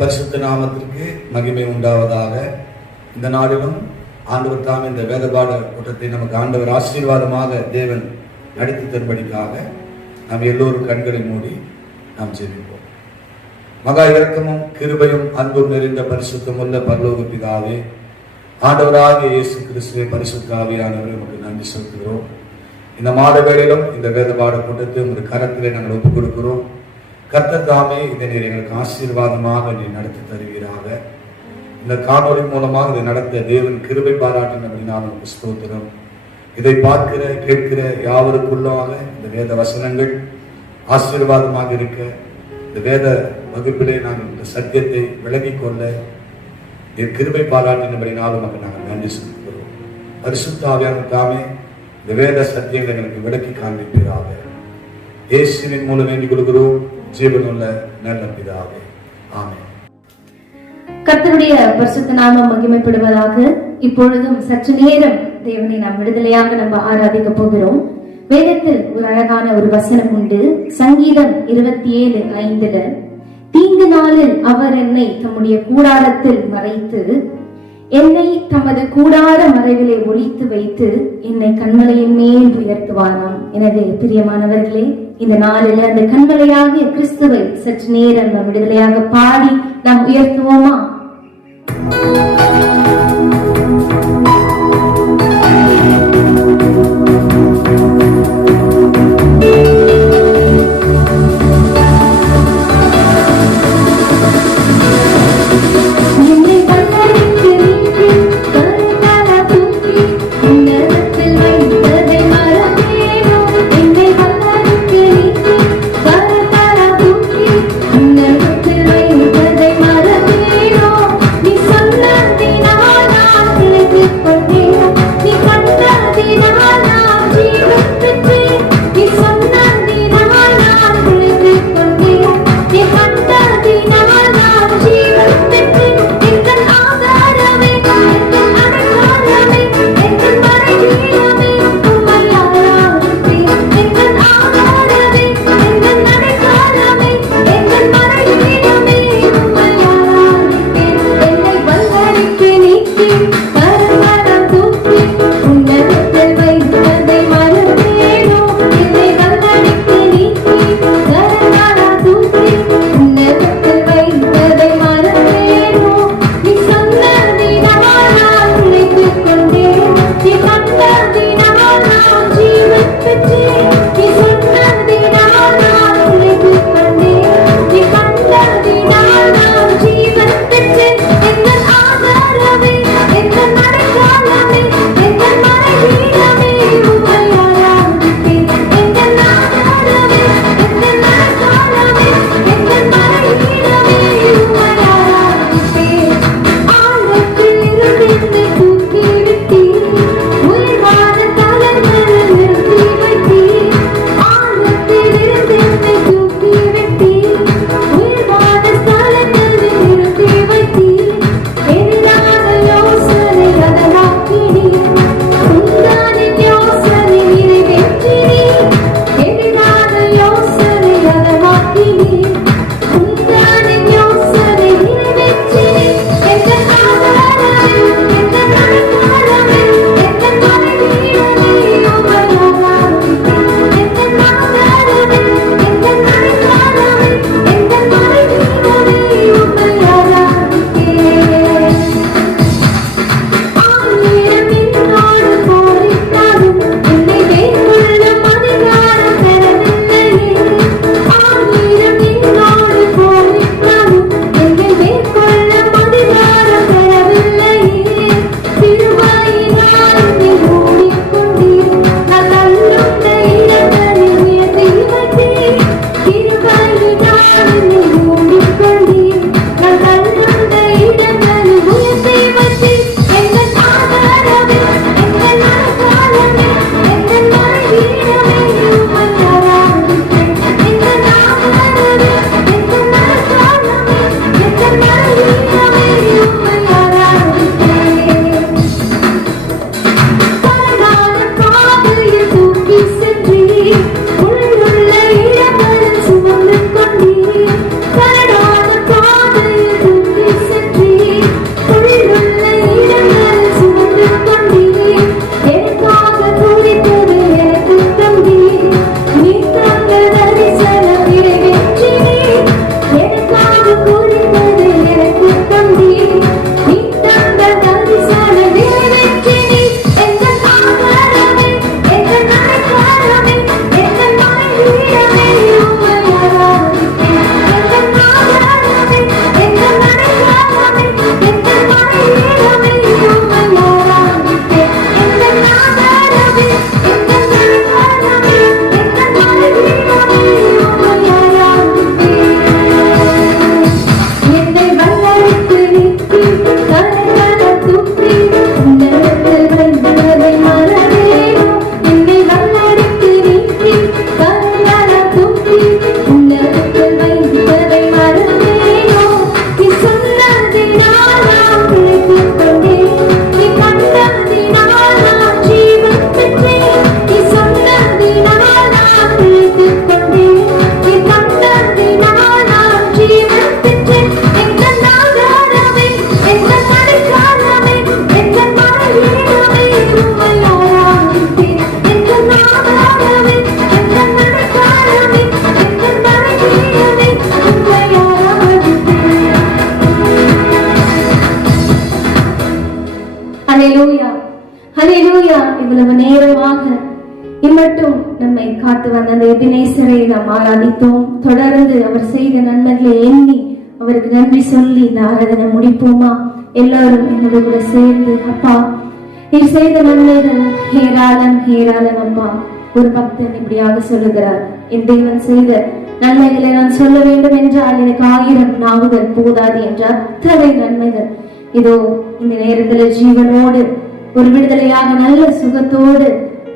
பரிசுத்த நாமத்திற்கு மகிமை உண்டாவதாக. இந்த நாளிலும் ஆண்டவர் தாம் இந்த வேதபாட கூட்டத்தை நமக்கு ஆண்டவர் ஆசீர்வாதமாக தேவன் நடத்தி தரும்படிக்காக நாம் எல்லோரும் கண்களை மூடி நாம் ஜெபிப்போம். மகா இரக்கமும் கிருபையும் அன்பும் நிறைந்த பரிசுத்தம் உள்ள பரலோக பிதாவே, ஆண்டவராகிய இயேசு கிறிஸ்துவை பரிசுத்த ஆவியானவரை நமக்கு நன்றி செலுத்துகிறோம். இந்த மாத வேளையிலும் இந்த வேதபாட கூட்டத்தை உங்கள் கரத்திலே நாங்கள் ஒப்புக் கொடுக்கிறோம். கர்த்தர் தாமே இதை நீர் எங்களுக்கு ஆசீர்வாதமாக நீ நடத்தி தருவீராக. இந்த காணொலி மூலமாக இதை நடத்த தேவன் கிருபை பாராட்டினால் ஸ்தோத்திரம். இதை பார்க்கிற கேட்கிற யாவருக்குள்ளாக இந்த வேத வசனங்கள் ஆசீர்வாதமாக இருக்க, இந்த வேத வகுப்பிலே நாங்கள் இந்த சத்தியத்தை விளங்கிக் கொள்ள நீர் கிருபை பாராட்டினாலும் நாங்கள் நன்றி செலுத்துகிறோம். பரிசுத்த ஆவியானவர் தாமே இந்த வேத சத்தியங்களை எங்களுக்கு விளக்கி காண்பிப்பீராக. இயேசுவின் மூலம் வேண்டிக் கொள்கிறோம் ஜீவனுள்ள நல்ல பிதாவே, ஆமென். கர்த்தருடைய பரிசுத்த நாமம் மகிமைப்படுவதாக. இப்பொழுதும் சற்று நேரம் தேவனை நாம் விடுதலையாக நம்ம ஆராதிக்க போகிறோம். வேதத்தில் ஒரு அழகான ஒரு வசனம் உண்டு. சங்கீதம் 27:5, தீங்கு நாளில் அவர் என்னை தம்முடைய கூடாரத்தில் மறைத்து, என்னை தமது கூடார மறைவிலே ஒளித்து வைத்து, என்னை கண்மலையின் மேல் உயர்த்துவாராம். எனவே பிரியமானவர்களே, இந்த நாளில் அந்த கண்மலையாகிய கிறிஸ்துவை சற்று நேரம் நாம் விடுதலையாக பாடி நாம் உயர்த்துவோமா? But நம்மை காத்து வந்த அந்த எபினேசரை நாம் ஆராதித்தோம். தொடர்ந்து அவர் செய்த நன்மைகளை எண்ணி அவருக்கு நன்றி சொல்லி இந்த ஆராதனை முடிப்போமா? எல்லாரும் என்னோட கூட சேர்ந்து, அப்பா நீர் செய்த நன்மைகள் ஏராளம் ஏராளம் அப்பா. ஒரு பக்தன் இப்படியாக சொல்லுகிறார், என் தேவன் செய்த நன்மைகளை நான் சொல்ல வேண்டும் என்றால் எனக்கு 1000 நாவுகள் போதாது என்ற அத்தனை நன்மைகள். இதோ இந்த நேரத்தில் ஜீவனோடு ஒரு விடுதலையாக நல்ல சுகத்தோடு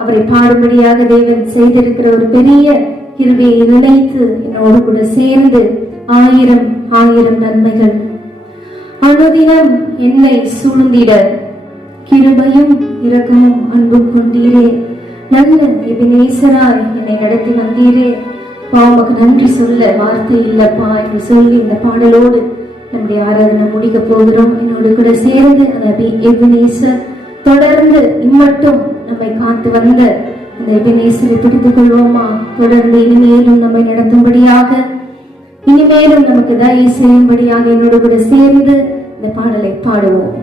அவரை பாடும்படியாக தேவன் செய்திருக்கிற ஒரு பெரிய கிருபையை நினைத்து என்னோடு கூட சேர்ந்து 1000 நன்மைகள் அனுதினம் என்னை சூழ்ந்திட கிருபையும் இரக்கமும் அன்பும் கொண்டீரே, நல்ல எபினேசராய் என்னை நடத்தி வந்தீரே, பாவக்கு நன்றி சொல்ல வார்த்தை இல்லப்பா என்று சொல்லி இந்த பாடலோடு நம்முடைய ஆராதனை முடிக்க போகிறோம். என்னோடு கூட சேர்ந்து அந்த எபினேசர் தொடர்ந்து இம்மட்டும் நம்மை காத்து வந்த அந்த எபினேசரை பிடித்துக் கொள்வோமா? தொடர்ந்து இனிமேலும் நம்மை நடத்தும்படியாக, இனிமேலும் நமக்கு தயவு செய்யும்படியாக என்னோடு கூட சேர்ந்து இந்த பாடலை பாடுவோம்.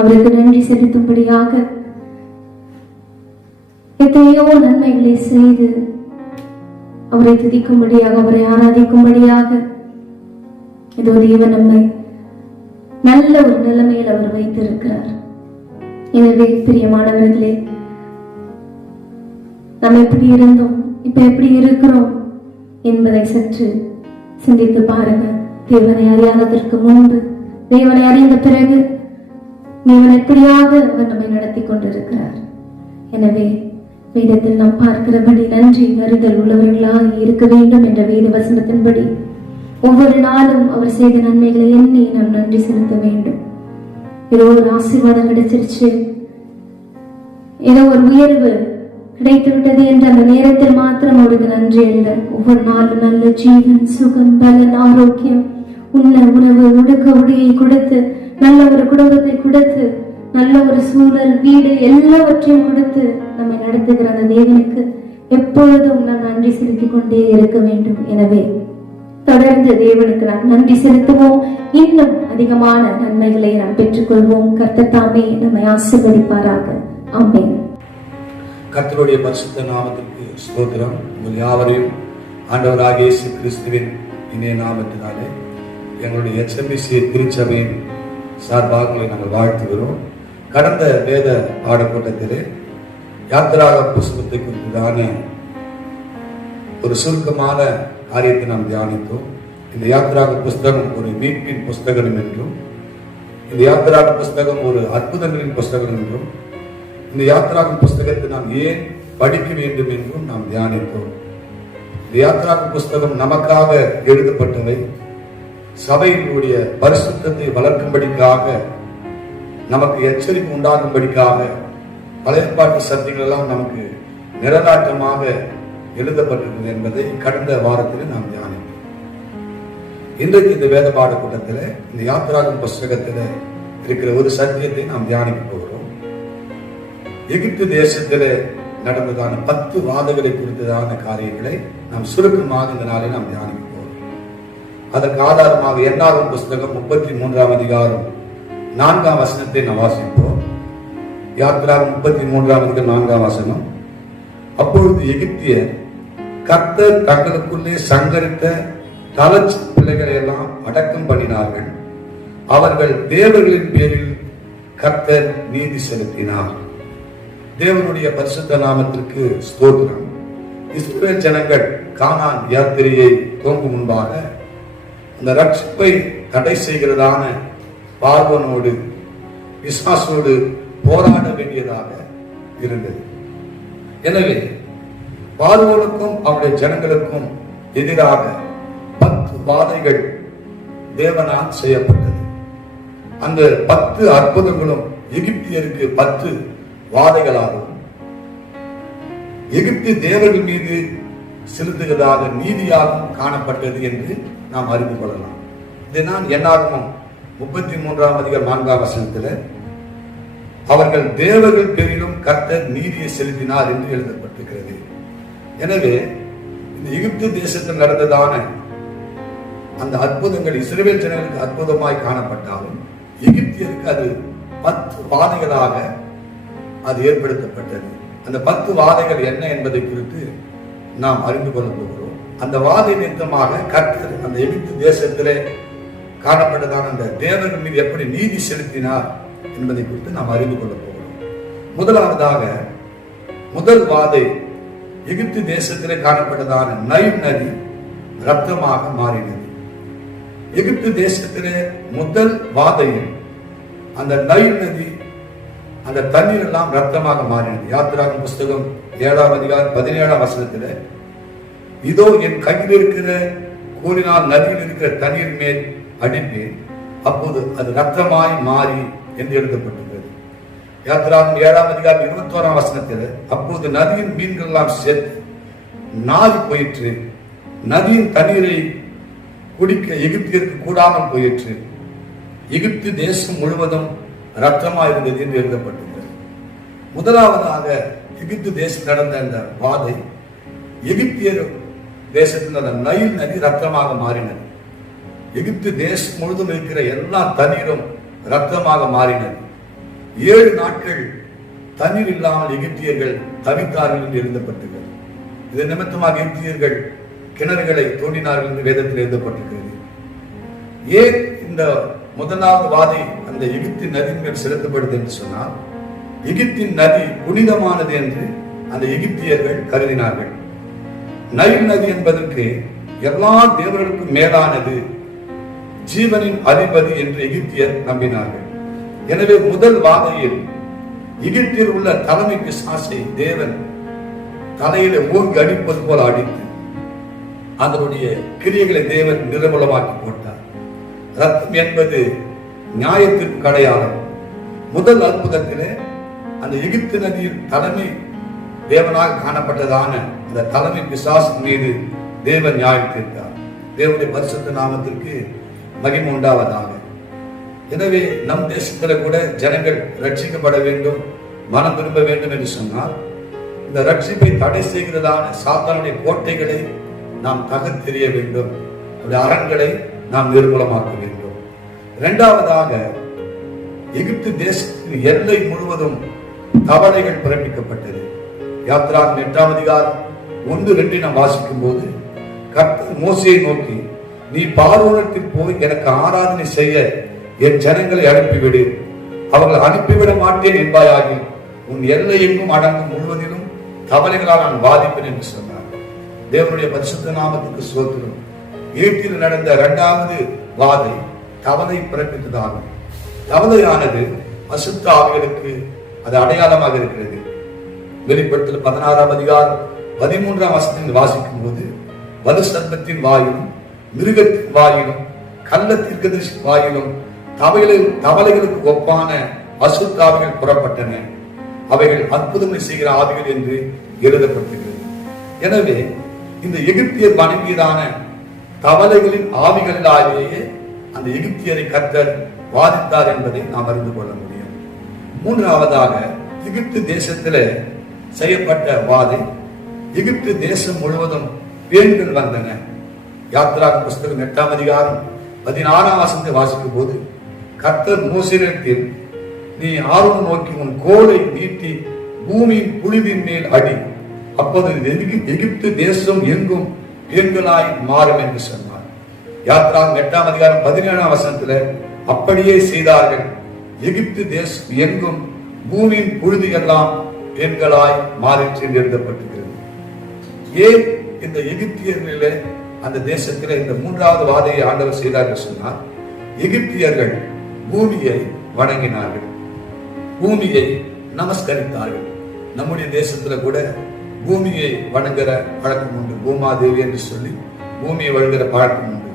அவருக்கு நன்றி செலுத்தும்படியாக எத்தனையோ நன்மைகளை செய்து அவரை துதிக்கும்படியாக, அவரை ஆராதிக்கும்படியாக இதோ தேவன் நம்மை நல்ல ஒரு நிலைமையில் அவர் வைத்திருக்கிறார். எனவே பிரியமானவர்களே, நம்ம எப்படி இருந்தோம், இப்ப எப்படி இருக்கிறோம் என்பதை சற்று சிந்தித்து பாருங்க. தேவனை அறியாததற்கு முன்பு, தேவனை அறிந்த பிறகு தேவன் எப்படியாக அவர் நம்மை நடத்தி கொண்டிருக்கிறார். எனவே வேதத்தில் நாம் பார்க்கிறபடி நன்றி வருதல் உள்ளவர்களாக இருக்க வேண்டும் என்ற வேத வசனத்தின்படி ஒவ்வொரு நாளும் அவர் செய்த நன்மைகளை எண்ணி நாம் நன்றி செலுத்த வேண்டும். ஏதோ ஒரு ஆசீர்வாதம் கிடைச்சிருச்சு, ஏதோ ஒரு உயர்வு கிடைத்து விட்டது என்ற அந்த நேரத்தில் மாத்திரம் அவருக்கு நன்றி அல்ல. ஒவ்வொரு நாளும் நல்ல ஜீவன், சுகம், பலன், ஆரோக்கியம், உண்ண உணவு, உடுக்க உடையை கொடுத்து, நல்ல ஒரு குடும்பத்தை கொடுத்து, நல்ல ஒரு சூழல், வீடு எல்லாவற்றையும் கொடுத்து நம்மை நடத்துகிற அந்த தேவனுக்கு எப்பொழுதும் நாம் நன்றி செலுத்திக் கொண்டே இருக்க வேண்டும். எனவே தொடர்ந்து தேவனுக்கு நாம் நன்றி செலுத்துவோம். இன்னும் அதிகமான நன்மைகளை நாம் பெற்றுக்கொள்வோம். கர்த்தர் தாமே நம்மை ஆசீர்வதிப்பாராக. ஆமென். கர்த்தருடைய பரிசுத்த நாமத்திற்கு ஸ்தோத்திரம். உங்கள் யாவரையும் ஆண்டவராகிய இயேசு கிறிஸ்துவின் இணைய நாமத்தினாலே எங்களுடைய HMBC திருச்சபையின் சார்பாக நாங்கள் வாழ்த்துகிறோம். கடந்த வேத பாடக்கூட்டத்திலே யாத்திராக புஸ்தகத்தை குறித்ததான ஒரு சுருக்கமான காரியத்தை நாம் தியானித்தோம். இந்த யாத்திராக புஸ்தகம் ஒரு மீட்பின் புஸ்தகம் என்றும், இந்த யாத்திராக புஸ்தகம் ஒரு அற்புதங்களின் புஸ்தகம் என்றும், இந்த யாத்திராக புஸ்தகத்தை நாம் ஏன் படிக்க வேண்டும் என்றும் நாம் தியானித்தோம். இந்த யாத்திராக புஸ்தகம் நமக்காக எழுதப்பட்டவை, சபையினுடைய பரிசுத்தத்தை வளர்க்கும்படிக்காக, நமக்கு எச்சரிக்கை உண்டாகும்படிக்காக, பழைய பாட்டு சத்தியங்கள் எல்லாம் நமக்கு நிரலாட்டமாக எழுதப்பட்டிருக்கிறது என்பதை கடந்த வாரத்தில் நாம் தியானித்தோம். இன்றைக்கு இந்த வேத பாட கூட்டத்தில் இந்த யாத்திராகம் புஸ்தகத்தில் இருக்கிற ஒரு சத்தியத்தை நாம் தியானிக்க போகிறோம். எகிப்து தேசத்தில் நடந்ததான 10 வாதைகளை குறித்ததான காரியங்களை நாம் சுருக்கமாக இந்த நாளை நாம் தியானிக்க போகிறோம். அதற்கு ஆதாரமாக என்னாகும் புஸ்தகம் 33ஆம் அதிகாரம் 4ஆம் வசனத்தை நாம் வாசிப்போம். யாத்திராகம் 33ஆம் அதிகாரம் 4ஆம் வசனம். அப்பொழுது எகிப்தியர் கர்த்தர் தங்களுக்குள்ளே சங்கரித்த தலச் பிள்ளைகளை எல்லாம் அடக்கம் பண்ணினார்கள். அவர்கள் தேவர்களின் பேரில் கர்த்தர் நீதி செலுத்தினார். தேவனுடைய பரிசுத்த நாமத்திற்கு ஸ்தோத்திரம். இஸ்ரவேல் ஜனங்கள் கானான் யாத்திரையை துவங்கும் முன்பாக அந்த ரட்சிப்பை தடை செய்கிறதான பார்வோனோடு பிசாசோடு போராட வேண்டியதாக இருந்தது. எனவே பார்வோனுக்கும் அவருடைய ஜனங்களுக்கும் எதிராக 10 வாதைகள் தேவனால் செய்யப்பட்டது. அந்த 10 அற்புதங்களும் எகிப்தியருக்கு 10 வாதைகளாகவும், எகிப்து தேவர்கள் மீது செலுத்துகிறதாக நீதியாகவும் காணப்பட்டது என்று நாம் அறிந்து கொள்ளலாம். இதுதான் என்னாகும் 33ஆம் அதிகாரம் 4ஆம் வசனத்தில் அவர்கள் தேவர்கள் பேரிலும் கர்த்தர் நீதியை செலுத்தினார் என்று எழுதப்பட்டிருக்கிறது. எனவே இந்த எகிப்து தேசத்தில் நடந்ததான அந்த அற்புதங்கள் இஸ்ரவேல் ஜனங்களுக்கு அற்புதமாய் காணப்பட்டாலும் எகிப்தியருக்கு அது 10 வாதைகளாக அது ஏற்படுத்தப்பட்டது. அந்த 10 வாதைகள் என்ன என்பதை குறித்து நாம் அறிந்து கொள்ள போகிறோம். அந்த வாதை நிமித்தமாக கர்த்தர் அந்த எகிப்து தேசத்திலே காணப்பட்டதான அந்த தேவர்கள் மீது எப்படி நீதி செலுத்தினார் என்பதை குறித்து நாம் அறிந்து கொள்ள போகிறோம். முதலாவதாக முதல் வாதை, எகிப்து தேசத்திலே காணப்பட்டதான நைல் நதி ரத்தமாக மாறினது. எகிப்து தேசத்திலே முதல் வாதையில் அந்த நைல் நதி அந்த தண்ணீர் எல்லாம் ரத்தமாக மாறினது. யாத்திராகம் புஸ்தகம் 7ஆம் அதிகாரம் 17ஆம் வசனத்தில் இதோ என் கையில் இருக்கிற கோலினால் நதியில் இருக்கிற தண்ணீர் மேல் அடிப்பேன், அப்போது அது ரத்தமாய் மாறி என்று எழுதப்பட்டிருக்கிறது. யாத்திராகம் 7ஆம் அதிகாரம் 21ஆம் வசனத்தில் அப்போது நதியின் மீன்கள் எல்லாம் சேர்த்து நாதி போயிற்று, நதியின் தண்ணீரை குடிக்க எகிப்தியருக்கு கூடாமல் போயிற்று, எகிப்து தேசம் முழுவதும் ரத்தமாயிருந்தது என்று எழுதப்பட்டிருக்கிறது. முதலாவதாக எகிப்து தேசம் நடந்த அந்த வாதை, எகிப்தியர் தேசத்தில் அந்த நைல் நதி ரத்தமாக மாறினது. எகிப்து தேசம் முழுவதும் இருக்கிற எல்லா தண்ணீரும் ரத்தமாக மாறினது. 7 நாட்கள் தண்ணீர் இல்லாமல் எகிப்தியர்கள் தவித்தார்கள் என்று எழுதப்பட்டிருக்கிறது. இது நிமித்தமாக எகிப்தியர்கள் கிணறுகளை தோண்டினார்கள் என்று வேதத்தில் எழுதப்பட்டிருக்கிறது. ஏன் இந்த முதலாவது வாதை அந்த எகிப்தின் நதியின் மேல் செலுத்தப்படுது என்று சொன்னால், எகிப்தின் நதி புனிதமானது என்று அந்த எகிப்தியர்கள் கருதினார்கள். நைல் நதி என்பதற்கு எல்லா தேவர்களுக்கும் மேலானது, ஜீவனின் அதிபதி என்று எகிப்தியர் நம்பினார்கள். எனவே முதல் வாதையில் எகிப்தில் உள்ள தலைமை பிசாசை தேவன் தலையில ஓங்கி அடிப்பது போல அடித்து அதனுடைய கிரியைகளை தேவன் நிர்மூலமாக்கி போட்டார். ரத்தம் என்பது நியாயத்திற்கு அடையாளம். முதல் அற்புதத்திலே அந்த எகிப்து நதியில் தலைமை தேவனாக காணப்பட்டதான அந்த தலைமை பிசாசின் மீது தேவன் நியாயம் தீர்த்தார். தேவனுடைய பரிசுத்த நாமத்திற்கு மகிமை உண்டாவதாக. எனவே நம் தேசத்தில் கூட ஜனங்கள் ரட்சிக்கப்பட வேண்டும், மனம் திரும்ப வேண்டும் என்று சொன்னால், இந்த ரட்சிப்பை தடை செய்கிறதான சாத்தானுடைய கோட்டைகளை நாம் தகர்த்தெறிய வேண்டும், அரண்களை நாம் நிர்மூலமாக்க வேண்டும். இரண்டாவதாக, எகிப்து தேசத்தின் எல்லை முழுவதும் தவளைகள் பிறப்பிக்கப்பட்டது. யாத்திராகமம் 8ஆம் அதிகாரம் 1-2 நாம் வாசிக்கும் போது கர்த்தர் மோசேயை நோக்கி, நீ பார்வோனிடத்தில் போய் எனக்கு ஆராதனை செய்ய என் ஜனங்களை அனுப்பிவிடு, அவர்கள் அனுப்பிவிட மாட்டேன் என்பாயாகி உன் எல்லை எங்கும் அடங்கும் முழுவதிலும் தவளைகளால் நான் பாதிப்பேன் என்று சொன்னார். தேவனுடைய பரிசுத்த நாமத்துக்கு ஸ்தோத்திரம். ஈட்டில் நடந்த 2வது வாதை தவளை பிறப்பித்ததாகும். தவளையானது அசுத்த ஆவிகளுக்கு அது அடையாளமாக இருக்கிறது. வெளிப்படுத்தல் 16ஆம் அதிகாரம் 13ஆம் வசனத்தில் வாசிக்கும் போது வலு சர்ப்பத்தின் வாயிலும் மிருகத்தின் வாயிலும் கள்ள தீர்க்கதரிசி வாயிலும் தவளைகளுக்கு ஒப்பான அசுத்தாவிகள் புறப்பட்டன, அவைகள் அற்புதங்களை செய்கிற ஆவிகள் என்று எழுதப்பட்டிருக்கிறது. எனவே இந்த எகிப்தியர் வணங்கியதான தவளைகளின் ஆவிகளிலேயே அந்த எகிப்தியரை கர்த்தர் வாதித்தார் என்பதை நாம் அறிந்து கொள்ள முடியும். 3ஆவதாக எகிப்து தேசத்திலே செய்யப்பட்ட வாதை, எகிப்து தேசம் முழுவதும் பேன்கள் வந்தன. யாத்திராகமம் புஸ்தகம் 8ஆம் அதிகாரம் 16ஆம் வசனத்தை வாசிக்கும் போது கர்த்தர் மோசேயிடத்தில், நீ ஆரோனை நோக்கி உன் கோலை நீட்டி பூமியின் புழுதின் மேல் அடி, அப்போது எகிப்து தேசம் எங்கும் பேன்களாய் மாறும் என்று சொன்னார். யாத்திராகமம் 8ஆம் அதிகாரம் 17ஆம் வசனத்துல அப்படியே செய்தார்கள். எகிப்து தேசம் எங்கும் பூமியின் புழுதி எல்லாம் பேன்களாய் மாறிற்று என்று எழுதப்பட்டிருக்கிறது. ஏன் இந்த எகிப்தியர்களிலே அந்த தேசத்திலே இந்த 3வது வாதையை ஆண்டவர் செய்தார்கள் சொன்னார், எகிப்தியர்கள் பூமியை வணங்கினார்கள், பூமியை நமஸ்கரித்தார்கள். நம்முடைய தேசத்துல கூட பூமியை வணங்குற பழக்கம் உண்டு. பூமாதேவி என்று சொல்லி பூமியை வணங்குற பழக்கம் உண்டு.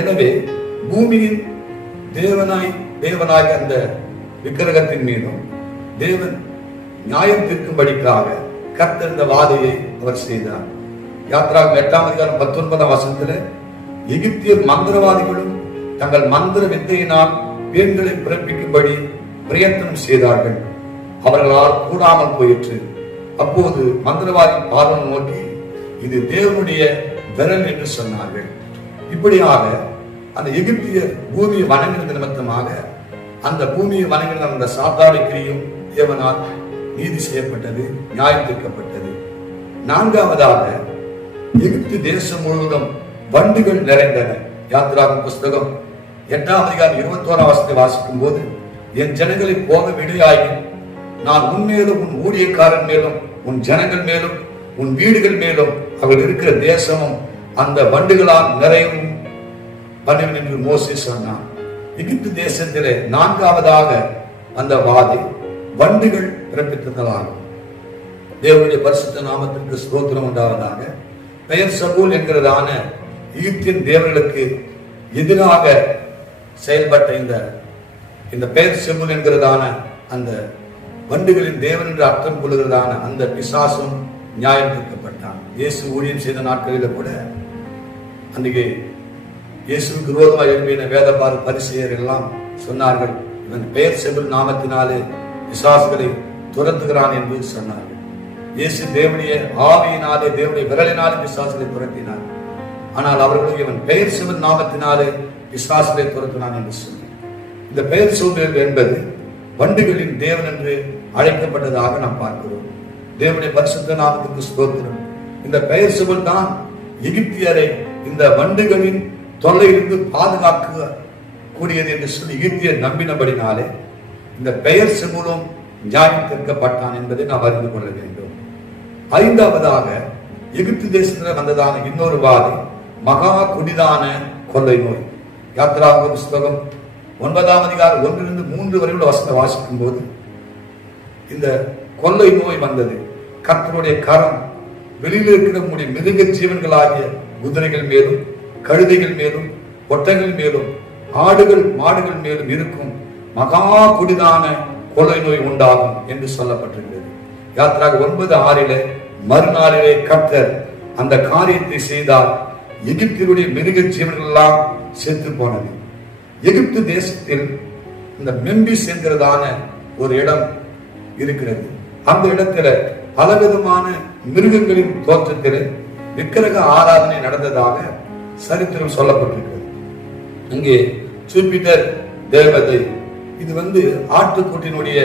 எனவே பூமியின் தேவனாய் அந்த விக்கிரகத்தின் மீதும் தேவன் நியாயம் தீர்க்கும்படிக்காக கர்த்தர் இந்த வாதையை அவர் செய்தார். யாத்திராகமம் 8ஆம் அதிகாரம் 19ஆம் வசனத்துல எகிப்தியர் மந்திரவாதிகளும் தங்கள் மந்திர வித்தையினால் பேன்களை பிறப்பிக்கும்படி பிரயத்தனம் செய்தார்கள், அவர்களால் கூடாமல் போயிற்று. அப்போது மந்திரவாதி பார்வோனை நோக்கி, இது தேவனுடைய விரல் என்று சொன்னார்கள். இப்படியாக அந்த எகிப்தியர் பூமியை வணங்கினது நிமித்தமாக அந்த பூமியை வணங்கின அந்த சாத்தானை கிரியும் தேவனால் நீதி செய்யப்பட்டது, நியாயம் தீர்க்கப்பட்டது. 4ஆவதாக எகிப்து தேசம் முழுவதும் வண்டுகள் நிறைந்தன. யாத்திராகமம் புஸ்தகம் 8ஆம் அதிகாரம் 21ஆம் வசனத்தை வாசிக்கும் போது, என் ஜனங்களை போக விடையாகி நான் உன்மேலும் உன் ஊழியக்காரன் மேலும் உன் ஜனங்கள் மேலும் உன் வீடுகள் மேலும் அவர்கள் இருக்கிற தேசமும் அந்த வண்டுகளால் நிறைவும் பண்ணுவேன் என்று மோசே சொன்னான். எகிப்து தேசத்திலே 4ஆவதாக அந்த வாதை வண்டுகள் பிறப்பித்ததாகும். தேவனுடைய பரிசுத்த நாமத்திற்கு ஸ்தோத்திரம் உண்டாவதாக. பெயர் சபூல் என்கிறதான எகிப்தின் தேவர்களுக்கு எதிராக செயல்பட்ட இந்த பெயர் செபூல் என்கிறதான அந்த வண்டுகளின் தேவன் என்று அர்த்தம் கொள்கிறதான அந்த பிசாசும் நியாயம் தீர்க்கப்பட்டான். இயேசு ஊழியம் செய்த நாட்களில் கூட அன்றைக்கு இயேசுவுக்கு விரோதமாக எழுப்பின வேதபார பரிசேயர் எல்லாம் சொன்னார்கள், இவன் பெயர் செபூல் நாமத்தினாலே பிசாசுகளை துரத்துகிறான் என்று சொன்னார்கள். இயேசு தேவனுடைய ஆவியினாலே தேவனுடைய விரலினாலே பிசாசுகளை துரத்தினார். ஆனால் அவர்களுக்கு இவன் பெயர் செபூல் நாமத்தினாலே பிசாசுகளை துரத்தினான் என்று சொன்னார். இந்த பெயர் செபூல் என்பது வண்டுகளின் தேவன் என்று அழைக்கப்பட்டதாக நாம் பார்க்கிறோம். தேவனுடைய பரிசுத்த நாமத்துக்கு ஸ்தோத்திரம். இந்த பெயர் செபூல் தான் எகிப்தியரை இந்த வண்டுகளின் தொல்லையிலிருந்து பாதுகாக்க கூடியது என்று சொல்லி எகிப்தியர் நம்பினபடினாலே இந்த பெயர் செபூலும் நியாயம் தீர்க்கப்பட்டான் என்பதை நாம் அறிந்து கொள்ள வேண்டும். 5ஆவதாக எகிப்து தேசத்தில் வந்ததான இன்னொரு வாதை மகா கொடிதான கொள்ளை நோய். யாத்திராகமம் புஸ்தகம் 9ஆம் அதிகாரம் 1-3 வரை உள்ள வசனத்தை வாசிக்கும் போது இந்த கொள்ளை நோய் வந்தது. கர்த்தருடைய கரம் வெளியில் இருக்கிற மிருக ஜீவன்களாகிய குதிரைகள் மேலும் கழுதைகள் மேலும் ஒட்டங்கள் மேலும் ஆடுகள் மாடுகள் மேலும் இருக்கும் மகா கொடிதான கொள்ளை நோய் உண்டாகும் என்று சொல்லப்பட்டிருக்கிறது. யாத்திராகமம் 9:6 மறுநாளிலே கர்த்தர் அந்த காரியத்தை செய்தார். எகிப்தினுடைய மிருக ஜீவன்கள் எல்லாம் செத்து போனது. எகிப்து தேசத்தில் இந்த மெம்பிஸ் என்கிறதான ஒரு இடம் இருக்கிறது. அந்த இடத்துல பலவிதமான மிருகங்களின் தோற்றத்தில் விக்கிரக ஆராதனை நடந்ததாக சரித்திரம் சொல்லப்பட்டிருக்கிறது. இங்கே ஜூபிட்டர் தேவதை, இது ஆட்டுக்குட்டினுடைய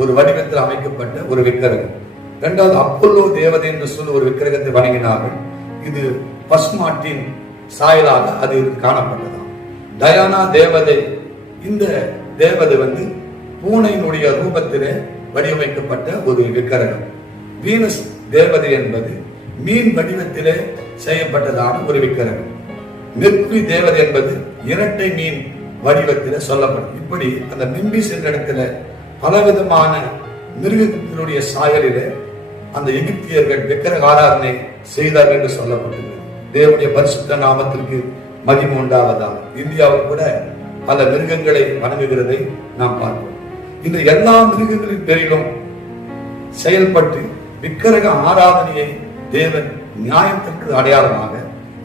ஒரு வடிவத்தில் அமைக்கப்பட்ட ஒரு விக்கிரகம். இரண்டாவது அப்பல்லோ தேவதை என்று சொல்லி ஒரு விக்கிரகத்தை வணங்கினார்கள். இது பசுமாட்டின் சாயலாக அது காணப்பட்டதாம். டயானா தேவதை, இந்த தேவதை பூனையினுடைய ரூபத்திலே வடிவமைக்கப்பட்ட ஒரு விக்கிரகம். வீனஸ் தேவதை என்பது மீன் வடிவத்திலே செய்யப்பட்டதான ஒரு விக்கிரகம். மெர்க்குரி தேவதை என்பது இரட்டை மீன் வடிவத்திலே சொல்லப்படும். இப்படி அந்த மெம்பிஸ் என்ற இடத்துல பலவிதமான மிருகத்தினுடைய சாயலிலே அந்த எகிப்தியர்கள் விக்கிரக ஆராதனை செய்தார்கள் என்று சொல்லப்பட்டது. தேவனுடைய பரிசுத்த நாமத்திற்கு மகிமை உண்டாவதாக. இந்தியாவில் கூட பல மிருகங்களை வணங்குகிறதை நாம் பார்க்கிறோம். இந்த எல்லா மிருகங்களின் பேரிலும் செயல்பட்டு விக்கிரக ஆராதனையை தேவன் நியாயத்திற்கு அடையாளமாக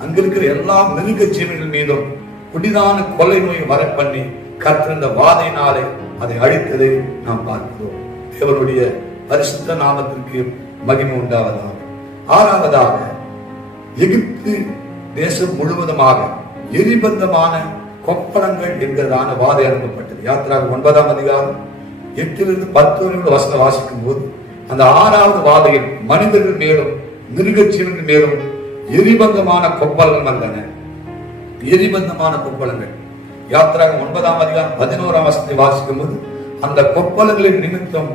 அங்கிருக்கிற எல்லா மிருக ஜீவன்கள் மீதும் குடிதான கொலை நோயை வர பண்ணி கத்திருந்த வாதையினாலே அதை அழித்ததை நாம் பார்க்கிறோம். தேவனுடைய பரிசுத்த நாமத்திற்கு மகிமை உண்டாவதாக. ஆறாவதாக, எகிப்து தேசம் முழுவதுமாக எரிபந்தமான கொப்பளங்கள் என்கிறதான வாதை அனுப்பப்பட்டது. யாத்திராக 9ஆம் அதிகாரம் 8-10 வசனம் வாசிக்கும் போது அந்த 6வது வாதையில் மனிதர்கள் மேலும் மிருக ஜீவன்கள் மேலும் எரிபந்தமான கொப்பளங்கள் வந்தன. எரிபந்தமான கொப்பளங்கள். யாத்திராக 9ஆம் அதிகாரம் 11ஆம் வசனத்தை வாசிக்கும் போது அந்த கொப்பளங்களின் நிமித்தம்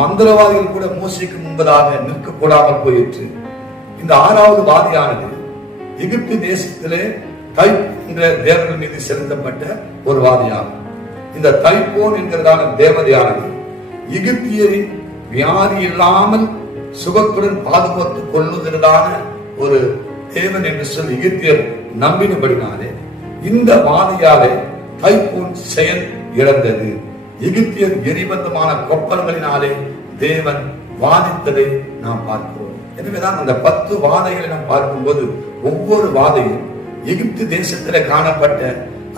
மந்திரவாதிகள் கூட மோசைக்கு முன்பதாக நிற்கக்கூடாமல் போயிற்று. இந்த 6வது வாதியானது எகிப்து தேசத்திலே தைப்போன் என்ற தேவர்கள் மீது செலுத்தப்பட்ட ஒரு வாதியாகும். இந்த தைப்போன் என்கிறதான தேவதையானது எகிப்தியரின் வியாதி இல்லாமல் சுகத்துடன் பாதுகாத்துக் கொள்ளுகிறதான ஒரு தேவன் என்று சொல்லி எகிப்தியர் நம்பினபடினாலே இந்த வாதியாலே தைப்போன் செயல் இழந்தது. எகிப்தியர் எரிபந்தமான கொப்பளங்களினாலே தேவன் வாதித்ததை நாம் பார்க்கிறோம். எனவேதான் அந்த 10 வாதைகளை நாம் பார்க்கும்போது ஒவ்வொரு வாதையும் எகிப்து தேசத்தில் காணப்பட்ட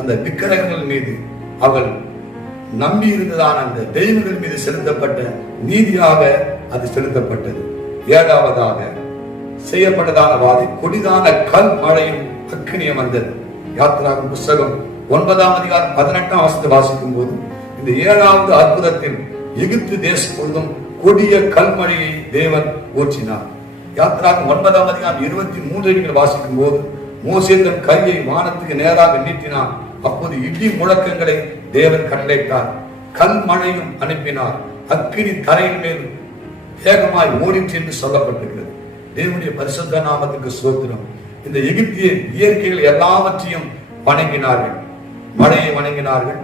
அந்த விக்கிரகங்கள் மீது அவள் நம்பி இருந்ததான அந்த தெய்வங்கள் மீது செலுத்தப்பட்ட நீதியாக அது செலுத்தப்பட்டது. 7வதாக செய்யப்பட்டதான வாதை கொடிதான கல் மழையும் அக்கினியும் வந்தது. யாத்திராகும் புஸ்தகம் 9ஆம் அதிகாரம் 18ஆம் வசனத்தை வாசிக்கும் போது இந்த 7வது அற்புதத்தில் எகிப்து தேசம் முழுவதும் கொடிய கல்மழையை தேவன் ஊற்றினார். யாத்திராகும் 9ஆம் அதிகாரம் 23 வாசிக்கும் போது மோசே தன் கையை வானத்துக்கு நேராக நீட்டினார். அப்போது இடி முழக்கங்களை தேவன் கட்டளையிட்டார். கல் மழையும் அனுப்பினார். அக்கினி தரையின் மேல் வேகமாய் ஓடிற்று என்று சொல்லப்பட்டிருக்கிறது. தேவனுடைய பரிசுத்த நாமத்துக்கு ஸ்தோத்திரம். இந்த எகிப்திய இயற்கைகள் எல்லாவற்றையும் வணங்கினார்கள். மழையை வணங்கினார்கள்,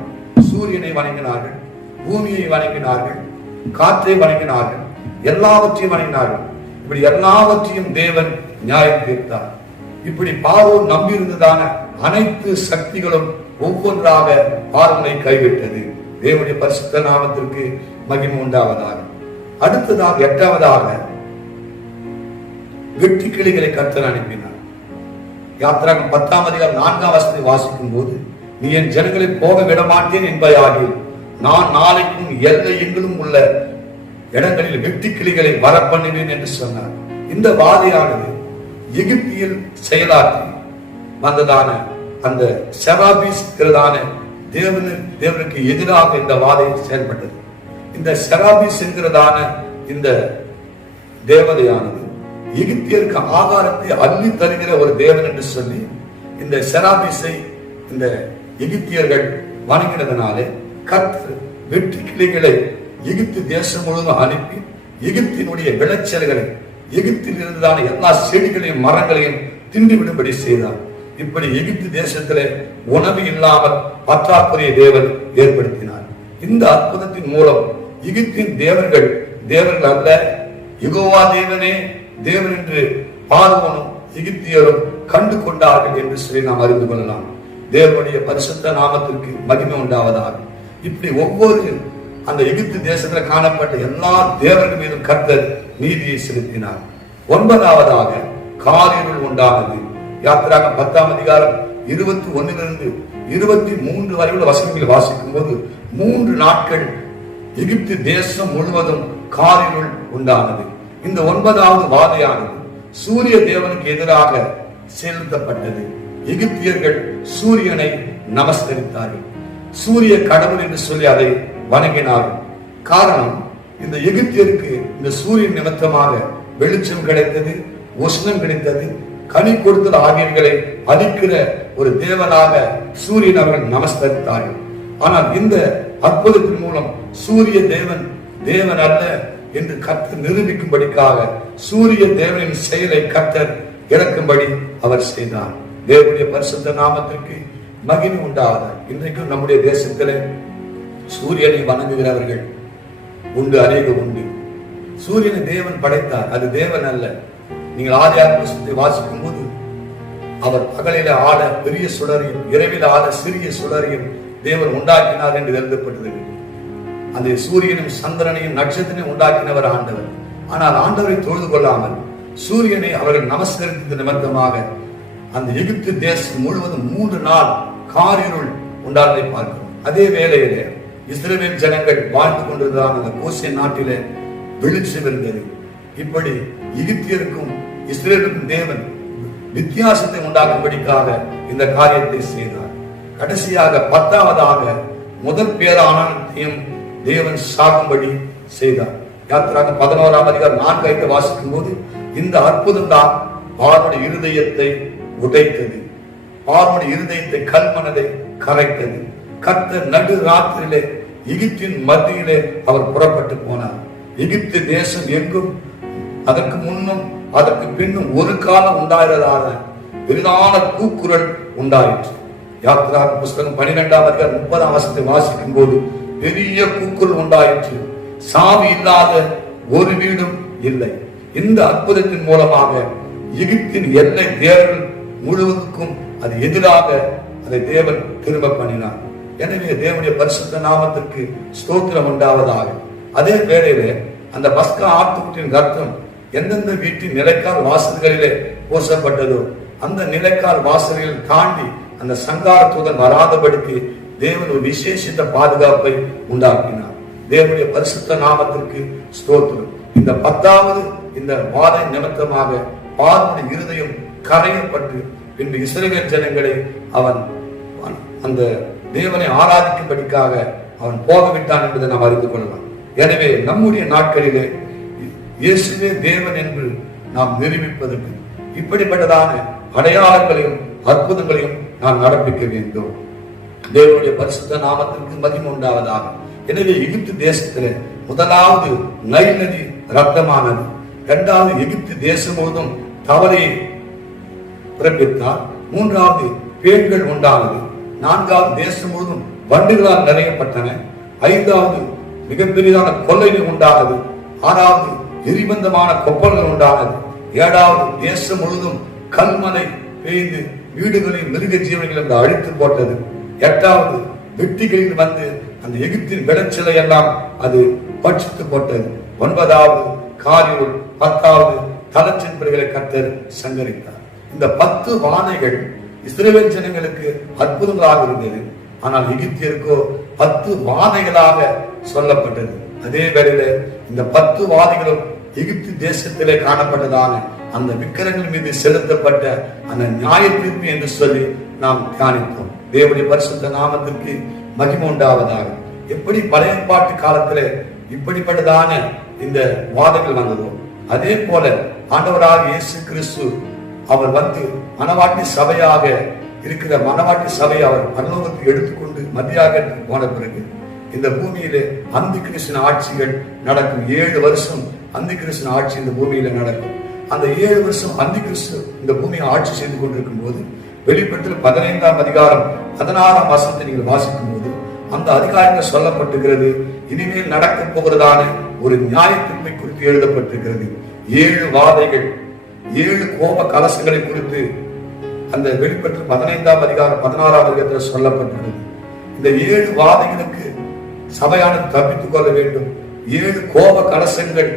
சூரியனை வணங்கினார்கள், பூமியை வணங்கினார்கள், காற்றை வணங்கினார்கள், எல்லாவற்றையும் வணங்கினார்கள். இப்படி எல்லாவற்றையும் தேவன் நியாயம் தீர்த்தார். இப்படி பார்வோன் நம்பியிருந்ததான அனைத்து சக்திகளும் ஒவ்வொன்றாக பார்வனை கைவிட்டது. தேவனுடைய பரிசுத்த நாமத்திற்கு மகிமை உண்டாவதாக. அடுத்ததாக 8வதாக வெட்டி கிளிகளை கர்த்தர் அனுப்பினார். யாத்திராகம் 10ஆம் அதிகாரம் 4ஆம் வசனத்தை வாசிக்கும் போது நீ என் ஜனங்களை போக விட மாட்டேன் என்பதாகி நான் நாளைக்கும் எல்லை எங்கிலும் உள்ள இடங்களில் வெட்டி கிளிகளை வரப்பண்ணினேன் என்று சொன்னார். இந்த வாதையானது எகிப்தியில் செயலாற்றி வந்ததான அந்த செராபீஸ் தேவனுக்கு எதிராக இந்த வாதை செயல்பட்டது. இந்த செராபீஸ் என்கிறதான இந்த தேவதையானது எகிப்தியருக்கு ஆகாரத்தை அள்ளி தருகிற ஒரு தேவன் என்று சொல்லி இந்த செராபீஸை இந்த எகிப்தியர்கள் வணங்கினதுனாலே கர்த்தர் வெற்றி கிளிகளை எகிப்து தேசம் முழுவதும் அனுப்பி எகிப்தினுடைய விளைச்சல்களை எகிப்தில் இருந்ததான எல்லா செடிகளையும் மரங்களையும் திண்டிவிடும்படி செய்தார். இப்படி எகிப்து தேசத்திலே உணவு இல்லாமல் பற்றாக்குறையை தேவன் ஏற்படுத்தினார். இந்த அற்புதத்தின் மூலம் எகிப்தின் தேவர்கள் அல்ல, யெகோவா தேவனே தேவன் என்று பார்வோனும் எகிப்தியரும் கண்டு கொண்டார்கள் என்று சொல்லி நாம் அறிந்து கொள்ளலாம். தேவனுடைய பரிசுத்த நாமத்திற்கு மகிமை உண்டாவதாக. இப்படி ஒவ்வொரு அந்த எகிப்து தேசத்தில் காணப்பட்ட எல்லா தேவர்கள் மீதும் கர்த்தர் நீதியை செலுத்தினார். 9வதாக காரிருள் உண்டானது. யாத்திராகம் 10ஆம் அதிகாரம் 21 23 வரை உள்ள வசனங்களை வாசிக்கும் போது 3 நாட்கள் எகிப்து தேசம் முழுவதும் காரிருள் உண்டானது. இந்த 9வது வாதையானது சூரிய தேவனுக்கு எதிராக செலுத்தப்பட்டது. எகிப்தியர்கள் சூரியனை நமஸ்கரித்தார்கள். சூரிய கடவுள் என்று சொல்லி அதை வணங்கினார்கள். காரணம், இந்த எகிப்தியருக்கு இந்த சூரியன் நிமித்தமாக வெளிச்சம் கிடைத்தது, உஷ்ணம் கிடைத்தது, கனி கொடுத்தல் ஆகியவைகளை அளிக்கிற ஒரு தேவனாக சூரியன் அவர்கள் நமஸ்கரித்தார்கள். ஆனால் இந்த அற்புதத்தின் மூலம் சூரிய தேவன் தேவன் அல்ல என்று கர்த்தர் நிரூபிக்கும்படிக்காக சூரிய தேவனின் செயலை கர்த்தர் இறக்கும்படி அவர் செய்தார். தேவனுடைய பரிசுத்த நாமத்திற்கு மகிமை உண்டாக. இன்றைக்கும் நம்முடைய தேசத்திலே சூரியனை வணங்குகிறவர்கள் உண்டு, அநேகம் உண்டு. சூரியனை தேவன் படைத்தார், அது தேவன் அல்ல. நீங்கள் ஆதியாகம புத்தகத்தை வாசிக்கும் போது அவர் பகலில ஆட பெரிய சுடரையும் இரவில் ஆட சிறிய சுடரையும் தேவன் உண்டாக்கினார் என்று எழுதப்பட்டது. அந்த சூரியனும் சந்திரனையும் நட்சத்திரனையும் உண்டாக்கினவர் ஆண்டவர். ஆனால் ஆண்டவரை தொழுது கொள்ளாமல் சூரியனை அவர்கள் நமஸ்கரித்தது நிமித்தமாக அந்த எகிப்து தேசம் முழுவதும் 3 நாள் காரிருள் உண்டானதை பார்க்கிறோம். அதே வேளையிலே இஸ்ரவேல் ஜனங்கள் வாழ்ந்து கொண்டிருந்தால் அந்த கோசேன் நாட்டிலே வெளிச்சம் இருந்தது. இப்படி எகிப்தியருக்கும் இஸ்ரவேலுக்கும் தேவன் வித்தியாசத்தை உண்டாக்கும்படிக்காக இந்த காரியத்தை செய்தார். கடைசியாக 10ஆவதாக முதல் பேரானத்தையும் தேவன் சாகும்படி செய்தார். யாத்திராக 11ஆம் அதிகாரம் 4 வாசிக்கும் போது இந்த அற்புதம் தான் பார்வனுடைய இருதயத்தை உடைத்தது, பார்வனுடைய இருதயத்தை கல்மனதை கரைத்தது. கர்த்தர் நடு ராத்திரியிலே எகிப்தின் மத்தியிலே அவர் புறப்பட்டு போனார். எகிப்து தேசம் எங்கும் அதற்கு முன்னும் அதற்கு பின்னும் ஒரு காலம் உண்டாயிரதான பெரிதான கூக்குரல் உண்டாயிற்று. யாத்திராக புஸ்தகம் 12ஆம் அதிகாரம் 30ஆம் வசனத்தை வாசிக்கும் போது பெரிய கூக்குரல் உண்டாயிற்று. சாவி இல்லாத ஒரு வீடும் இல்லை. இந்த அற்புதத்தின் மூலமாக எகிப்தின் எல்லை தேவர்கள் முழுவதுக்கும் அது எதிராக அதை தேவன் திரும்ப பண்ணினார். எனவே தேவனுடைய பரிசுத்த நாமத்திற்கு ஸ்தோத்திரம் உண்டாவதாக. அதே வேளையிலே அந்த பஸ்கா ஆட்டுக்குட்டியின் ரத்தம் எந்தெந்த வீட்டின் நிலைக்கால் வாசல்களிலே பூசப்பட்டதோ அந்த நிலைக்கால் வாசல்கள் தாண்டி அந்த சங்கார தூதன் வராதபடிக்கு தேவன் ஒரு விசேஷித்த பாதுகாப்பை உண்டாக்கினார். தேவனுடைய பரிசுத்த நாமத்திற்கு ஸ்தோத்திரம். இந்த 10வது இந்த வாதை நிமித்தமாக பார்வனுடைய இருதயம் கரையப்பட்டு பின்பு இஸ்ரவேல் ஜனங்களை அவன் அந்த தேவனை ஆராதிக்கும்படிக்காக அவன் போகவிட்டான் என்பதை நாம் அறிந்து கொள்ளலாம். எனவே நம்முடைய நாட்களிலே இயேசுவே தேவன் என்று நாம் நிரூபிப்பதற்கு இப்படிப்பட்டதான அடையாளங்களையும் அற்புதங்களையும் நாம் நடப்பிக்க வேண்டும். தேவனுடைய பரிசுத்த நாமத்திற்கு மகிமை உண்டாவதாக. எனவே எகிப்து தேசத்திலே முதலாவது நைல் நதி ரத்தமானது, 2வது எகிப்து தேசம் முழுவதும் தவளையை பிறப்பித்தார், 3வது பேய்கள் உண்டானது, 4வது தேசம் முழுவதும் வண்டுகளால் நிறையப்பட்டன, 5வது மிகப்பெரியதான கொள்ளைகள் உண்டானது, 6வது எரிபந்தமான கொப்பல்கள் உண்டானது, 7வது தேசம் முழுவதும் கல்மலை பெய்து வீடுகளில் மிருக ஜீவன்கள் அழித்து போட்டது, 8வது வெட்டிகளில் வந்து அந்த எகிப்தின் விளைச்சலை எல்லாம் அது பட்சித்து போட்டது, 9வது காரிருள், 10வது தளர்ச்சின் பிள்ளைகளை கர்த்தர் சங்கரித்தார். இந்த 10 வாதைகள் இஸ்ரவேல் ஜனங்களுக்கு அற்புதங்களாக இருந்தது. ஆனால் எகிப்தியருக்கோ 10 வாதைகளாக சொல்லப்பட்டது. அதே வேளையில இந்த 10 வாதைகளும் எகிப்து தேசத்திலே காணப்பட்டதான அந்த விக்கிரகங்கள் மீது செலுத்தப்பட்ட அந்த நியாய தீர்ப்பு என்று சொல்லி நாம் தியானித்தோம். தேவனுடைய பரிசுத்த நாமத்திற்கு மகிமை உண்டாவதாக. எப்படி பழைய பாட்டு காலத்திலே இப்படிப்பட்டதான இந்த வாதைகள் வந்ததோ அதே போல ஆண்டவராக இயேசு கிறிஸ்து அவர் வந்து மனவாட்டி சபையாக இருக்கிற மனவாட்டி சபையை அவர் பரலோகத்துக்கு எடுத்துக்கொண்டு மத்தியாக போன பிறகு இந்த பூமியிலே அந்தி கிறிஸ்தின் ஆட்சிகள் நடக்கும். 7 வருஷம் அந்தி கிறிஸ்தின் ஆட்சி இந்த பூமியில நடக்கும். அந்த 7 வருஷம் அந்தி கிறிஸ்து இந்த பூமியை ஆட்சி செய்து கொண்டிருக்கும் போது வெளிப்பட்டில் 15ஆம் அதிகாரம் 16ஆம் வசனத்தை நீங்கள் வாசிக்கும் போது அந்த அதிகாரங்கள் சொல்லப்பட்டிருக்கிறது. இனிமேல் நடக்க போகிறதான ஒரு நியாயத்தன்மை குறித்து எழுதப்பட்டிருக்கிறது. 7 வாதைகள், 7 கோப கலசங்களை குறித்து அந்த வெளிப்பட்டு 15ஆம் அதிகாரம் 16ஆம் அதிகாரத்தில் சொல்லப்பட்டுள்ளது. இந்த 7 வாதைகளுக்கு சபையானது தப்பித்துக் கொள்ள வேண்டும். 7 கோப கலசங்கள்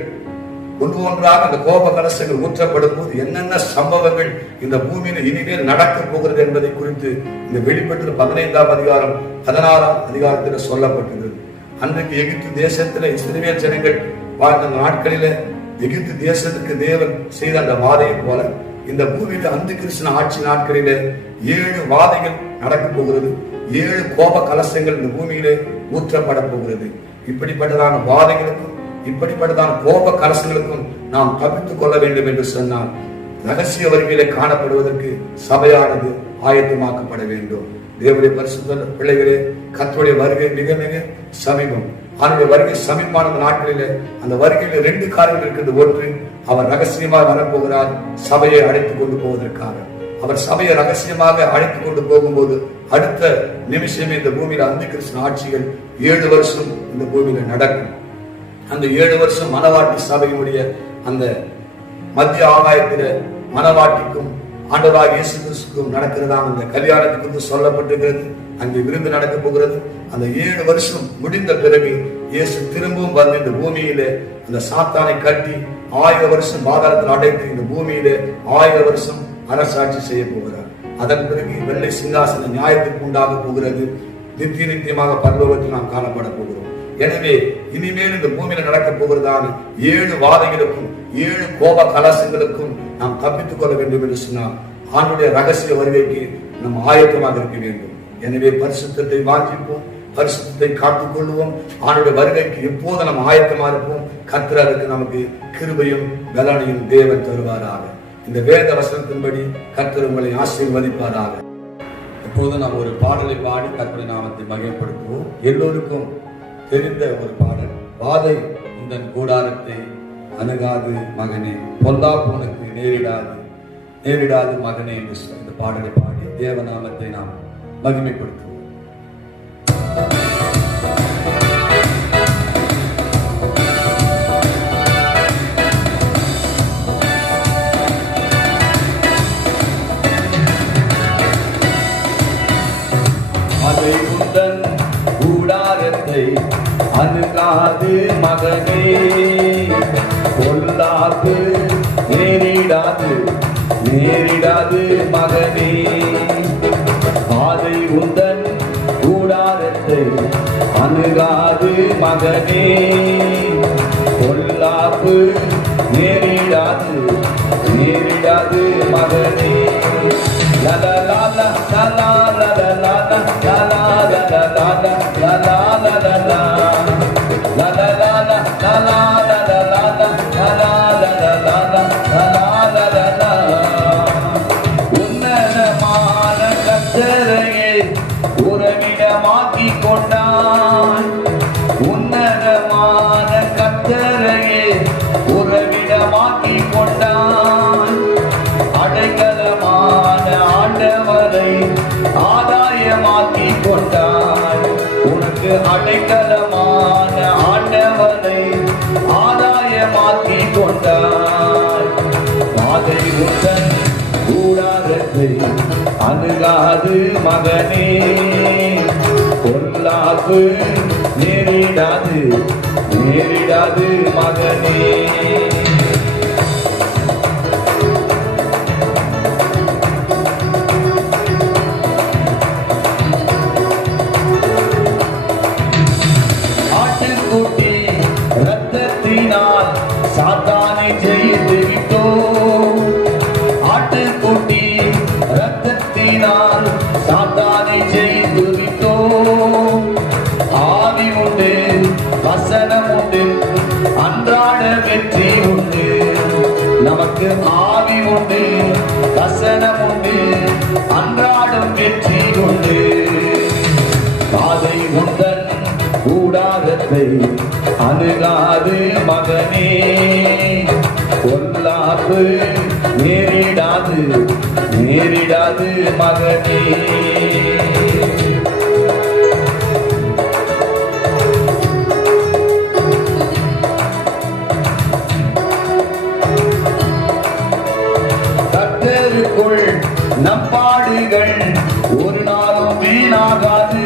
ஒன்றாக அந்த கோப கலசங்கள் ஊற்றப்படும் போது என்னென்ன சம்பவங்கள் இந்த பூமியில இனிமேல் நடக்க போகிறது என்பதை குறித்து இந்த வெளிப்பட்டு 15ஆம் அதிகாரம் 16ஆம் அதிகாரத்தில் சொல்லப்பட்டது. அன்றைக்கு எகிப்து தேசத்துல இஸ்ரவேல் ஜனங்கள் வாழ்ந்த நாட்களில எகிப்து தேசத்துக்கு தேவன் செய்த அந்த வாதையை போல இந்த பூமியில அந்தி கிறிஸ்து ஆட்சி நாட்களிலே 7 வாதைகள் நடக்க போகிறது. 7 கோப கலசங்கள் இந்த பூமியிலே ஊற்றப்பட போகிறது. இப்படிப்பட்டதான வாதைகளுக்கும் இப்படிப்பட்டதான கோப கலசங்களுக்கும் நாம் தப்பித்துக் கொள்ள வேண்டும் என்று சொன்னால் ரகசிய வருகையிலே காணப்படுவதற்கு சபையானது ஆயத்தமாக்கப்பட வேண்டும். தேவனுடைய பரிசுத்த பிள்ளைகளே, கர்த்தருடைய வருகை மிக மிக சமீபம். அவருடைய வருகை சமீபமான நாட்களிலே அந்த வருகையில 2 காரியங்கள் இருக்கிறது. ஒன்று, அவர் ரகசியமாக வரப்போகிறார் சபையை அழைத்துக் கொண்டு போவதற்காக. அவர் சபையை ரகசியமாக அழைத்துக் கொண்டு போகும்போது அடுத்த நிமிஷமே இந்த பூமியில அந்திகிறிஸ்து ஆட்சிகள் 7 வருஷம் இந்த பூமியில நடக்கும். அந்த 7 வருஷம் மனவாட்டி சபையினுடைய அந்த மத்திய ஆகாயத்தில மனவாட்டிக்கும் ஆண்டவராகிய இயேசு கிறிஸ்துவுக்கும் நடக்கிறதா அந்த கல்யாணத்துக்கு சொல்லப்பட்டிருக்கிறது. அங்கே விருந்து நடக்க போகிறது. அந்த 7 வருஷம் முடிந்த பிறகு இயேசு திரும்பவும் வந்து இந்த பூமியிலே அந்த சாத்தானை கட்டி 1000 வருஷம் பாதாளத்தில் அடைத்து இந்த பூமியிலே 1000 வருஷம் அரசாட்சி செய்ய போகிறார். அதன் பிறகு வெள்ளை சிங்காசன நியாயத்துக்கு உண்டாக போகிறது. நித்திய நித்தியமாக பரலோகத்தில் நாம் காணப்பட போகிறோம். எனவே இனிமேல் இந்த பூமியில நடக்க போகிறதான 7 வாதைகளுக்கும் 7 கோப கலசங்களுக்கும் நாம் தப்பித்துக் கொள்ள வேண்டும் என்று சொன்னால் ஆண்டுடைய ரகசிய வருகைக்கு நாம் ஆயத்தமாக இருக்க வேண்டும். எனவே பரிசுத்தத்தை வாஞ்சிப்போம், பரிசுத்தத்தை காத்துக் கொள்வோம். ஆண்டுடைய வருகைக்கு எப்போது நாம் ஆயத்தமா இருப்போம். கர்த்தர் அதற்கு நமக்கு கிருபையும் பலனையும் தேவன் தருவாராக. இந்த வேத வசனத்தின்படி கர்த்தர் உங்களை ஆசீர்வதிப்பாராக. இப்போது நாம் ஒரு பாடலை பாடி கர்த்தருடைய நாமத்தை மகிமைப்படுத்துவோம். எல்லோருக்கும் தெரிந்த ஒரு பாடல். வாதை உந்தன் கூடாரத்தை அணுகாது மகனே, பொல்லாப்பு உனக்கு நேரிடாது மகனே என்று இந்த பாடலை பாடி தேவநாமத்தை நாம் மகிமைப்படுத்துவோம். அதை உந்தன் கூடாரத்தை அணுகாது மகனே, பொல்லாப்பு நேரிடாது மகனே. அதை உந்தன் கூடாரத்தை அணுகாது மகனே, பொல்லாப்பு நேரிடாது மகனே. லலா லாலா லலா லலா லலா லலா லலா லலா லலா லலா லலா. உன்னதமான கர்த்தரையே உறவிடமாக்கிக் கொண்டான். உன்னதமான கர்த்தரையே உறவிடமாக்கிக் கொண்டான். அடைக்கலமான ஆண்டவரை ஆதாயமாக்கிக் கொண்டான். உனக்கு அடைக்கலமான ஆண்டவரை ஆதாயமாக்கிக் கொண்டான். வாதை உந்தன் கூடாரத்தை அணுகாது மகனே, பொல்லாப்பு நேரிடாது மகனே. ஆட்டுக்குட்டி இரத்தத்தினால் சாத்தானை ஜெயித்து விட்டோம். ஆட்டுக்குட்டி இரத்தத்தினால் சாத்தானை ஜெயித்து விட்டோம். ஆவி உண்டு, வசனம் உண்டு, அன்றாட வெற்றி உண்டு. நமக்கு ஆவி உண்டு, வசனம் உண்டு, அன்றாடம் வெற்றி உண்டு. காதை உந்தன் கூடாரத்தை அணுகாது மகனே, பொல்லாப்பு நேரிடாது மகனே. கர்த்தருக்குள் நம் பாடுகள் ஒரு நாளும் வீணாகாது.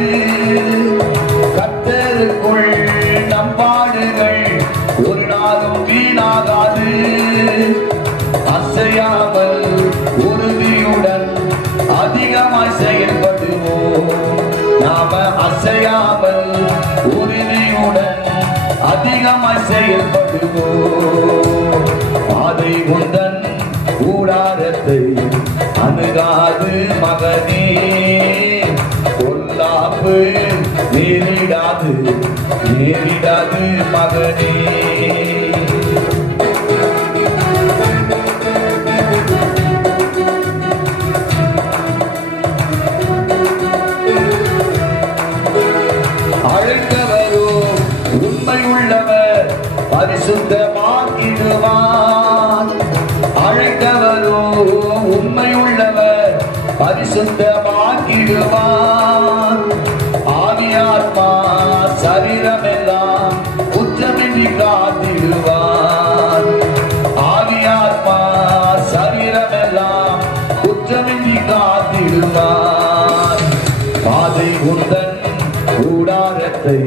கர்த்தருக்குள் நம் பாடுகள் ஒரு நாளும் வீணாகாது. அசையாமல் உறுதியுடன் அதிகமாய் செயல்படுவோம். நாம அசையாமல் உறுதியுடன் அதிகமாய் செயல்படுவோம். பாதை உந்தன் கூடாரத்தை அணுகாது மகனே, பொல்லாப்பு நேரிடாது மகனே. பரிசுத்தமாக்கிடுவார். ஆவியாத்மா சரீரமெல்லாம் குற்றமின்றி காத்திடுவார். ஆவியாத்மா சரீரமெல்லாம் குற்றமின்றி காத்திடுவார். பாதை உந்தன் கூடாரத்தை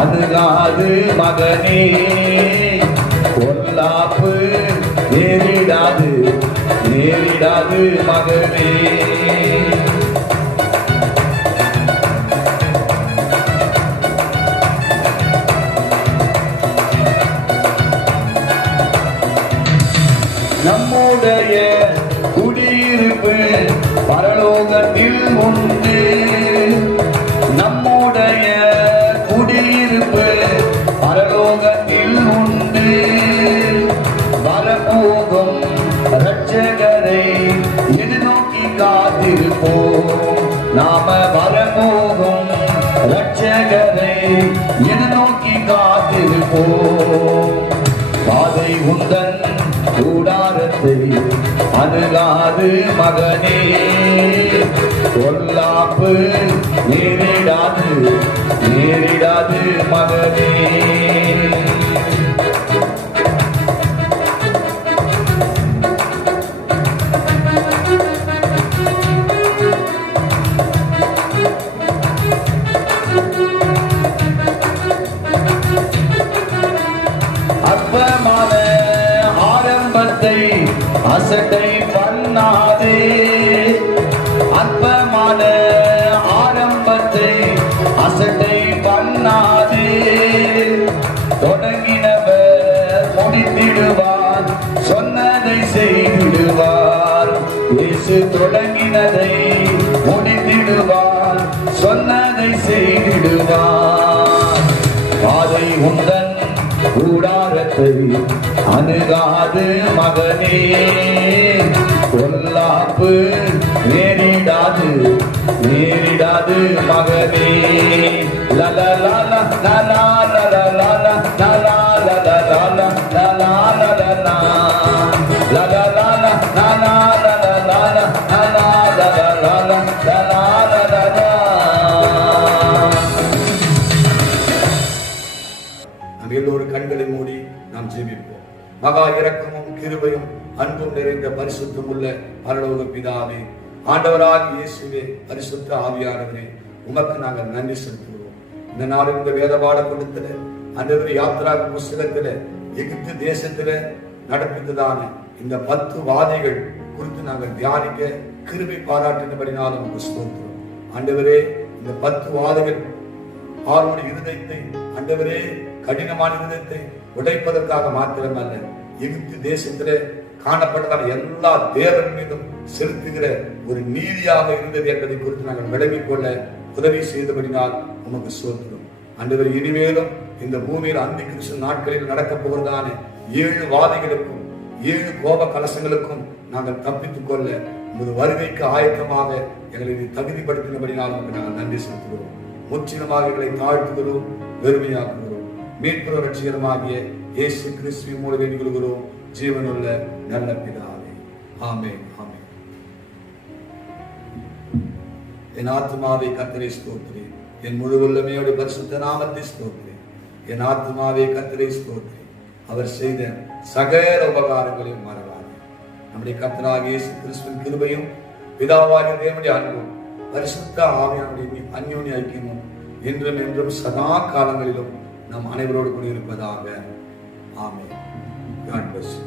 அணுகாது மகனே, பொல்லாப்பு நேரிடாது நேரிடாது மகனே. நம்முடைய குடியிருப்பு பரலோகத்தில் உண்டு. நம்முடைய குடியிருப்பு பரலோகத்தில் உண்டு. வரப்போகும் இரட்சகரை எதிர்நோக்கி காத்திருப்போம். நாம வரப்போகும் இரட்சகரை எதிர்நோக்கி காத்திருப்போம். பாதை உந்தன் கூடாரத்தை அணுகாது மகனே, பொல்லாப்பு நேரிடாது நேரிடாது மகனே. அற்பமான ஆரம்பத்தை அசட்டை பண்ணாதே. அற்பமான ஆரம்பத்தை அசட்டை பண்ணாதே. தொடங்கினவர் முடித்திடுவார், சொன்னதை செய்திடுவார். இயேசு தொடங்கினதை முடித்திடுவார், சொன்னதை செய்திடுவார். பாதை உந்தன் கூடாரத்தை அணுகாது மகனே, பொல்லாப்பு நேரிடாது நேரிடாது மகனே. லலா லலா லலா லலா லலா லலா லலா லலா லலா லலா லலா லலா லலா லலா லலா. நாம் எல்லோரும் கண்களை மூடி நாம் ஜெபிப்போம். மகா இரக்கமும் கிருபையும் அன்பும் நிறைந்த பரிசுத்தம் உள்ள பரலோக பிதாவே, ஆண்டவராகிய இயேசுவே, பரிசுத்த ஆவியானவரே, உமக்கு நாங்கள் நன்றி செலுத்துகிறோம். இந்த நாளில் இந்த வேத பாட கொடுத்தல அந்த யாத்ரா புஸ்தகத்துல எகிப்து தேசத்துல நடப்பித்ததான இந்த 10 வாதைகள் குறித்து நாங்கள் தியானிக்க கிருபை பாராட்டினபடினாலும் நமக்கு ஸ்தோத்திரம். ஆண்டவரே, இந்த 10 வாதைகள் அவருடைய இருதயத்தை, ஆண்டவரே, கடினமான இருதயத்தை உடைப்பதற்காக மாத்திரமல்ல, எகிப்து தேசத்திலே காணப்பட்டதான எல்லா தேவன் மீதும் செலுத்துகிற ஒரு நீதியாக இருந்தது என்பதை குறித்து நாங்கள் விளங்கிக் கொள்ள உதவி செய்தபடினால் உமக்கு ஸ்தோத்திரம். ஆண்டவர், இனிமேலும் இந்த பூமியில் அந்தி கிறிஸ்து நாட்களில் நடக்கப் போவதான 7 வாதைகளுக்கும் 7 கோப கலசங்களுக்கும் நாங்கள் தப்பித்துக் கொள்ள உமது வருகைக்கு ஆயத்தமாக எங்களை தகுதிப்படுத்தினபடினால் உமக்கு நாங்கள் நன்றி செலுத்துகிறோம். முற்றிலுமாக எங்களை தாழ்த்துகிறோம், பெருமையாக்குகிறோம். மீட்பு ரட்சிகரமாகிய இயேசு கிறிஸ்துவின் மூலம் வேண்டிக் கொள்கிறோம், ஜீவனுள்ள நல்ல பிதாவே. ஆமென், ஆமென். என் ஆத்மாவை கர்த்தரை ஸ்தோத்திரி, என் முழு உள்ளமையோட பரிசுத்த நாமத்தை ஸ்தோத்திரி. என் ஆத்மாவை கர்த்தரை ஸ்தோத்திரி, அவர் செய்த சகல உபகாரங்களையும் மறவாது. நம்முடைய கர்த்தராகிய இயேசு கிறிஸ்துவின் கிருபையும் பிதாவாகிய தேவனுடைய அன்பும் பரிசுத்த ஆவியானுடைய அந்யோன்ய ஐக்கியமும் என்றும் என்றும் சதா காலங்களிலும் நம் அனைவரோடு கூட இருப்பதாக. ஆமென். God bless you.